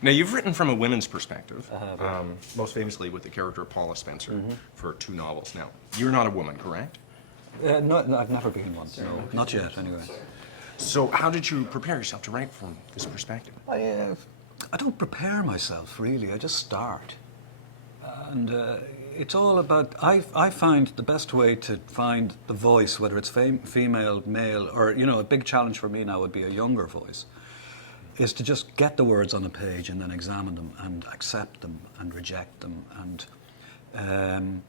Now, you've written from a women's perspective, most famously with the character of Paula Spencer for 2 novels. Now, you're not a woman, correct? No, I've never been one. No, not yet, anyway. So how did you prepare yourself to write from this perspective? I don't prepare myself, really. I just start. And it's all about... I find the best way to find the voice, whether it's female, male, or, you know, a big challenge for me now would be a younger voice, is to just get the words on a page and then examine them and accept them and reject them and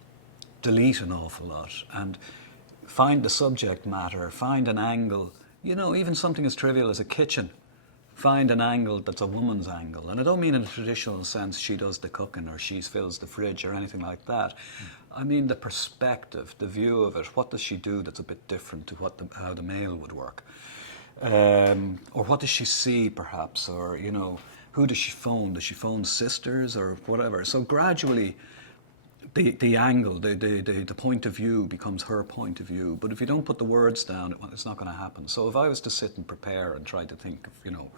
delete an awful lot and find the subject matter, find an angle. You know, even something as trivial as a kitchen, find an angle that's a woman's angle. And I don't mean in a traditional sense she does the cooking or she fills the fridge or anything like that. I mean the perspective, the view of it. What does she do that's a bit different to how the male would work? Or what does she see, perhaps? Or, you know, who does she phone? Does she phone sisters or whatever? So gradually, the angle, the point of view becomes her point of view. But if you don't put the words down, it's not going to happen. So if I was to sit and prepare and try to think of, you know,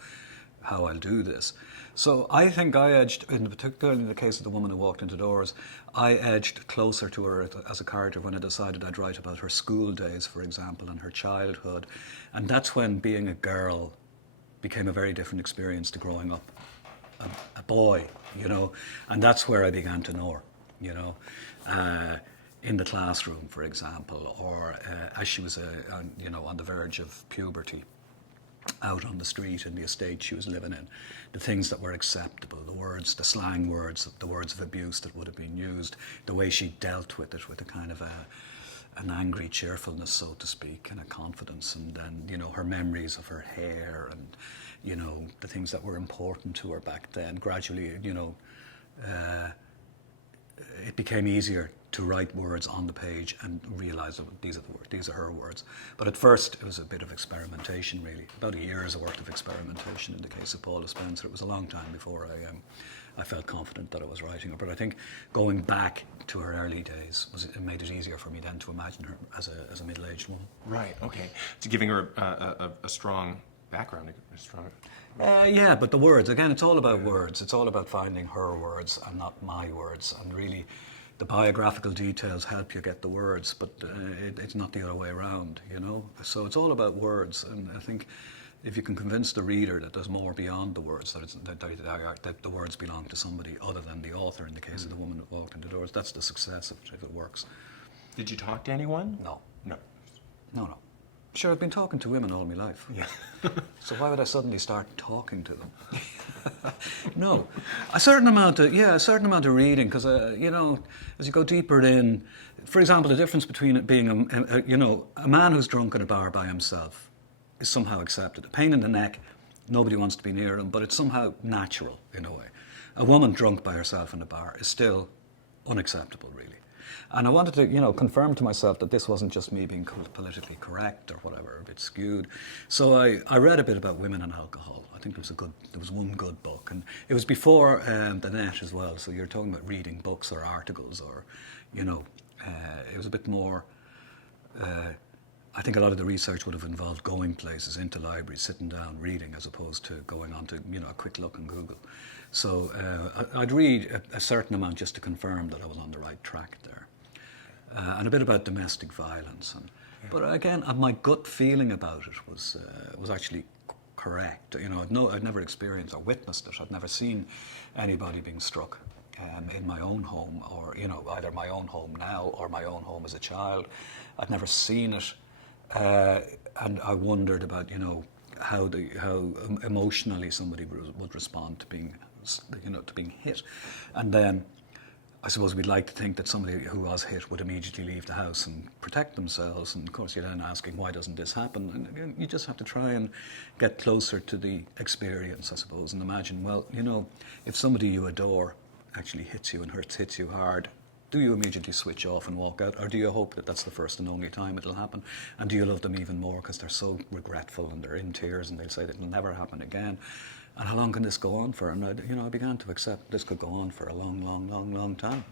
how I'll do this. So I think I edged, particularly in the case of the woman who walked into doors, I edged closer to her as a character when I decided I'd write about her school days, for example, and her childhood. And that's when being a girl became a very different experience to growing up a boy, you know. And that's where I began to know her, you know, in the classroom, for example, or as she was, you know, on the verge of puberty, out on the street in the estate she was living in, the things that were acceptable, the words, the slang words, the words of abuse that would have been used, the way she dealt with it with a kind of an angry cheerfulness, so to speak, and a confidence, and then, you know, her memories of her hair and, you know, the things that were important to her back then. Gradually, you know, it became easier to write words on the page and realise that these are the words, these are her words. But at first it was a bit of experimentation, really. About a year's worth of experimentation in the case of Paula Spencer. It was a long time before I felt confident that I was writing her. But I think going back to her early days, it made it easier for me then to imagine her as a middle-aged woman. Right, okay. So giving her a strong background, Yeah, but the words, again, it's all about words. It's all about finding her words and not my words. And really, the biographical details help you get the words, but it's not the other way around, you know? So it's all about words, and I think if you can convince the reader that there's more beyond the words, that the words belong to somebody other than the author, in the case of the woman who walked into doors, that's the success of it, if it works. Did you talk to anyone? No. No. No. Sure, I've been talking to women all my life. Yeah. So why would I suddenly start talking to them? No, a certain amount of reading, because you know, as you go deeper in, for example, the difference between it being a man who's drunk at a bar by himself is somehow accepted. A pain in the neck, nobody wants to be near him, but it's somehow natural in a way. A woman drunk by herself in a bar is still unacceptable, really. And I wanted to, you know, confirm to myself that this wasn't just me being politically correct or whatever, a bit skewed. So I read a bit about women and alcohol. I think there was one good book, and it was before the net as well. So you're talking about reading books or articles, or, you know, it was a bit more. I think a lot of the research would have involved going places, into libraries, sitting down, reading, as opposed to going on to, you know, a quick look on Google. So I'd read a certain amount just to confirm that I was on the right track there. And a bit about domestic violence. But again, my gut feeling about it was actually correct. You know, I'd never experienced or witnessed it. I'd never seen anybody being struck in my own home, or, you know, either my own home now or my own home as a child. I'd never seen it. And I wondered about, you know, how emotionally somebody would respond to being, you know, to being hit. And then I suppose we'd like to think that somebody who was hit would immediately leave the house and protect themselves. And of course you're then asking, why doesn't this happen? And again, you just have to try and get closer to the experience, I suppose, and imagine, well, you know, if somebody you adore actually hits you and hits you hard, do you immediately switch off and walk out? Or do you hope that that's the first and only time it'll happen? And do you love them even more because they're so regretful and they're in tears and they'll say that it'll never happen again? And how long can this go on for? And I began to accept this could go on for a long time.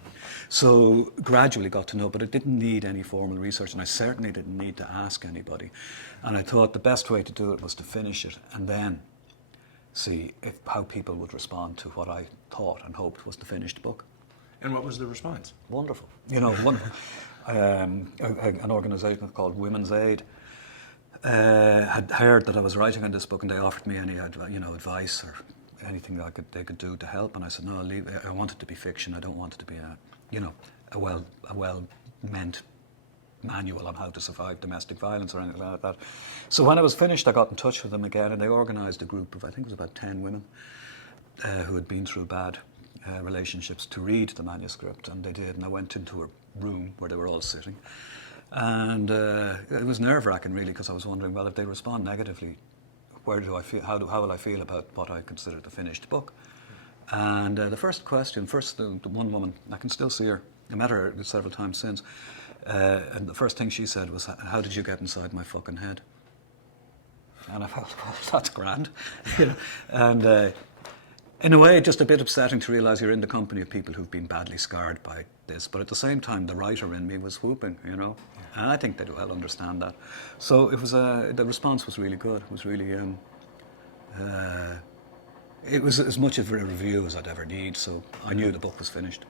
So gradually got to know, but it didn't need any formal research, and I certainly didn't need to ask anybody. And I thought the best way to do it was to finish it and then see how people would respond to what I thought and hoped was the finished book. And what was the response? Wonderful. You know, an organisation called Women's Aid had heard that I was writing on this book, and they offered me any advice or anything that they could do to help. And I said, no, I'll leave. I want it to be fiction. I don't want it to be a well-meant manual on how to survive domestic violence or anything like that. So when I was finished, I got in touch with them again, and they organised a group of, I think it was about 10 women who had been through bad relationships to read the manuscript, and they did. And I went into a room where they were all sitting, and it was nerve-wracking really, because I was wondering, well, if they respond negatively, where do I feel? How will I feel about what I consider the finished book? And the first question, the one woman, I can still see her. I met her several times since. And the first thing she said was, how did you get inside my fucking head? And I felt, well, that's grand. You know? And in a way, just a bit upsetting to realise you're in the company of people who've been badly scarred by this. But at the same time, the writer in me was whooping, you know. And I think they'd well understand that. So it was the response was really good. It was really, it was as much of a review as I'd ever need. So I knew the book was finished.